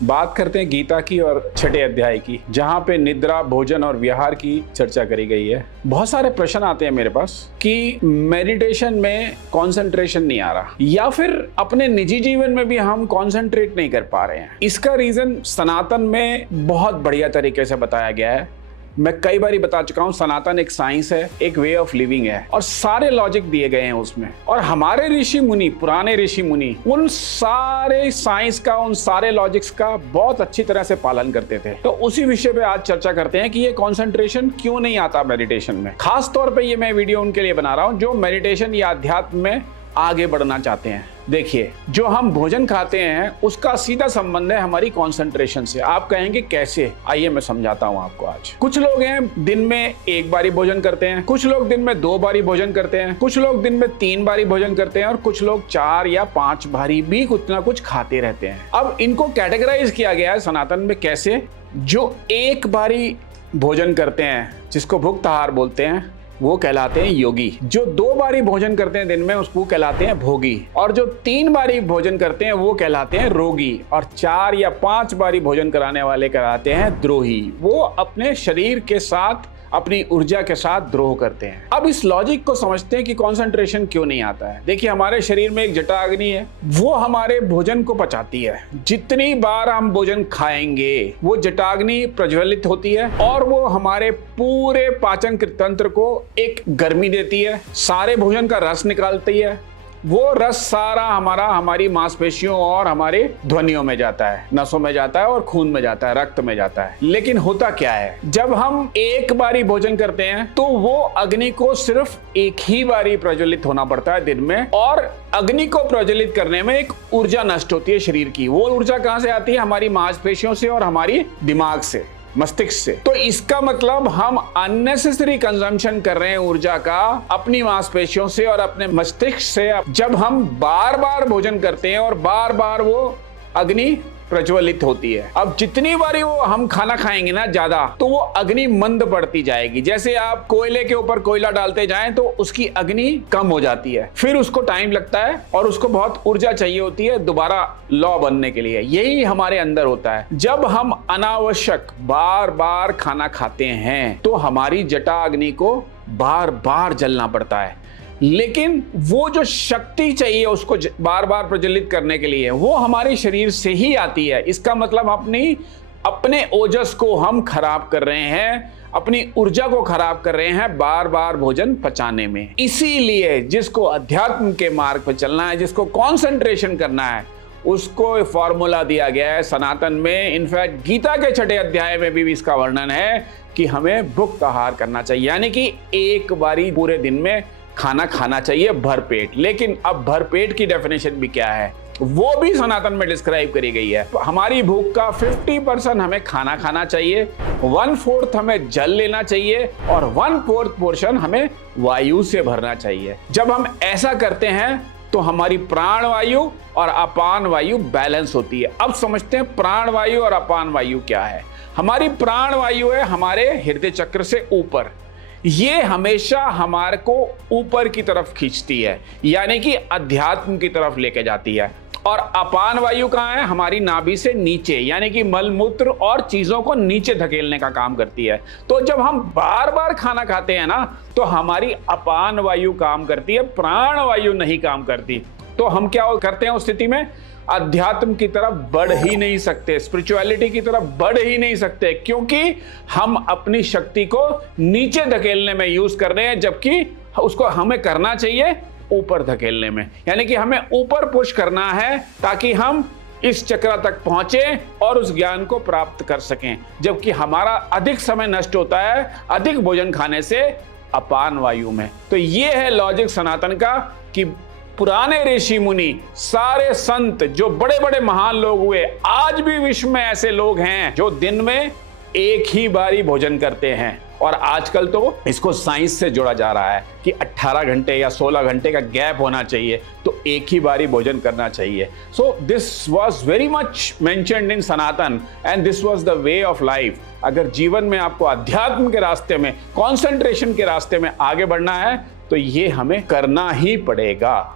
बात करते हैं गीता की और छठे अध्याय की, जहाँ पे निद्रा, भोजन और विहार की चर्चा करी गई है। बहुत सारे प्रश्न आते हैं मेरे पास कि मेडिटेशन में कंसंट्रेशन नहीं आ रहा, या फिर अपने निजी जीवन में भी हम कंसंट्रेट नहीं कर पा रहे हैं। इसका रीजन सनातन में बहुत बढ़िया तरीके से बताया गया है। मैं कई बार बता चुका हूं, सनातन एक साइंस है, एक वे ऑफ लिविंग है, और सारे लॉजिक दिए गए हैं उसमें। और हमारे ऋषि मुनि, पुराने ऋषि मुनि, उन सारे साइंस का, उन सारे लॉजिक्स का बहुत अच्छी तरह से पालन करते थे। तो उसी विषय पे आज चर्चा करते हैं कि ये कंसंट्रेशन क्यों नहीं आता मेडिटेशन में। खास तौर पे ये मैं वीडियो उनके लिए बना रहा हूं जो मेडिटेशन या अध्यात्म में आगे बढ़ना चाहते हैं। देखिए, जो हम भोजन खाते हैं उसका सीधा संबंध है हमारी कंसंट्रेशन से। आप कहेंगे कैसे? आइए मैं समझाता हूं आपको आज। कुछ लोग हैं दिन में एक बारी भोजन करते हैं, कुछ लोग दिन में 2 बारी भोजन करते हैं, कुछ लोग दिन में 3 बारी भोजन करते हैं, और कुछ लोग 4 या 5 बारी भी कुछ ना कुछ खाते रहते हैं। अब इनको कैटेगराइज किया गया है सनातन में कैसे? जो एक बारी भोजन करते हैं, जिसको भुक्त आहार बोलते हैं, वो कहलाते हैं योगी। जो 2 बारी भोजन करते हैं दिन में, उसको कहलाते हैं भोगी। और जो 3 बारी भोजन करते हैं वो कहलाते हैं रोगी। और 4 या 5 बारी भोजन कराने वाले कहलाते हैं द्रोही। वो अपने शरीर के साथ, अपनी ऊर्जा के साथ द्रोह करते हैं। अब इस लॉजिक को समझते हैं कि कंसंट्रेशन क्यों नहीं आता है। देखिए, हमारे शरीर में एक जटाग्नि है, वो हमारे भोजन को पचाती है। जितनी बार हम भोजन खाएंगे वो जटाग्नि प्रज्वलित होती है और वो हमारे पूरे पाचन तंत्र को एक गर्मी देती है, सारे भोजन का रस निकालती है। वो रस सारा हमारी मांसपेशियों और हमारे ध्वनियों में जाता है, नसों में जाता है और खून में जाता है, रक्त में जाता है। लेकिन होता क्या है, जब हम एक बारी भोजन करते हैं तो वो अग्नि को सिर्फ एक ही बारी प्रज्वलित होना पड़ता है दिन में, और अग्नि को प्रज्वलित करने में एक ऊर्जा नष्ट होती है शरीर की। वो ऊर्जा कहां से आती है? हमारी मांसपेशियों से और हमारी दिमाग से, मस्तिष्क से। तो इसका मतलब हम अननेसेसरी कंजम्पशन कर रहे हैं ऊर्जा का अपनी मांसपेशियों से और अपने मस्तिष्क से। जब हम बार बार भोजन करते हैं और बार बार वो अग्नि प्रज्वलित होती है, अब जितनी बारी वो हम खाना खाएंगे ना ज्यादा, तो वो अग्नि मंद पड़ती जाएगी। जैसे आप कोयले के ऊपर कोयला डालते जाएं तो उसकी अग्नि कम हो जाती है, फिर उसको टाइम लगता है और उसको बहुत ऊर्जा चाहिए होती है दोबारा लौ बनने के लिए। यही हमारे अंदर होता है। जब हम अनावश्यक बार बार खाना खाते हैं तो हमारी जटा अग्नि को बार बार जलना पड़ता है, लेकिन वो जो शक्ति चाहिए उसको बार बार प्रज्वलित करने के लिए, वो हमारे शरीर से ही आती है। इसका मतलब अपने ओजस को हम खराब कर रहे हैं, अपनी ऊर्जा को खराब कर रहे हैं बार बार भोजन पचाने में। इसीलिए जिसको अध्यात्म के मार्ग पर चलना है, जिसको कंसंट्रेशन करना है, उसको फॉर्मूला दिया गया है सनातन में। इनफैक्ट गीता के 6ठे अध्याय में भी इसका वर्णन है कि हमें भुक्त आहार करना चाहिए, यानी कि एक बारी पूरे दिन में खाना खाना चाहिए भरपेट। लेकिन अब भरपेट की डेफिनेशन भी क्या है, वो भी सनातन में डिस्क्राइब करी गई है। हमारी भूख का 50% हमें खाना खाना चाहिए, 1/4 हमें जल लेना चाहिए और 1/4 पोर्शन हमें वायु से भरना चाहिए। जब हम ऐसा करते हैं तो हमारी प्राण वायु और अपान वायु बैलेंस होती है। अब समझते हैं प्राण वायु और अपान वायु क्या है। हमारी प्राण वायु है हमारे हृदय चक्र से ऊपर, ये हमेशा हमारे को ऊपर की तरफ खींचती है, यानी कि अध्यात्म की तरफ लेके जाती है। और अपान वायु कहाँ है? हमारी नाभि से नीचे, यानी कि मलमूत्र और चीजों को नीचे धकेलने का काम करती है। तो जब हम बार बार खाना खाते हैं ना, तो हमारी अपान वायु काम करती है, प्राण वायु नहीं काम करती। तो हम क्या करते हैं उस स्थिति में? अध्यात्म की तरफ बढ़ ही नहीं सकते, स्पिरिचुअलिटी की तरफ बढ़ ही नहीं सकते, क्योंकि हम अपनी शक्ति को नीचे धकेलने में यूज कर रहे हैं, जबकि उसको हमें करना चाहिए ऊपर धकेलने में। यानी कि हमें ऊपर पुश करना है ताकि हम इस चक्र तक पहुंचे और उस ज्ञान को प्राप्त कर सकें। जबकि हमारा अधिक समय नष्ट होता है अधिक भोजन खाने से अपान वायु में। तो ये है लॉजिक सनातन का कि पुराने ऋषि मुनि, सारे संत, जो बड़े बड़े महान लोग हुए, आज भी विश्व में ऐसे लोग हैं जो दिन में एक ही बारी भोजन करते हैं। और आजकल तो इसको साइंस से जोड़ा जा रहा है कि 18 घंटे या 16 घंटे का गैप होना चाहिए, तो एक ही बारी भोजन करना चाहिए। So this was very much mentioned in Sanatan and this was the way of life. अगर जीवन में आपको अध्यात्म के रास्ते में, कंसंट्रेशन के रास्ते में आगे बढ़ना है तो ये हमें करना ही पड़ेगा।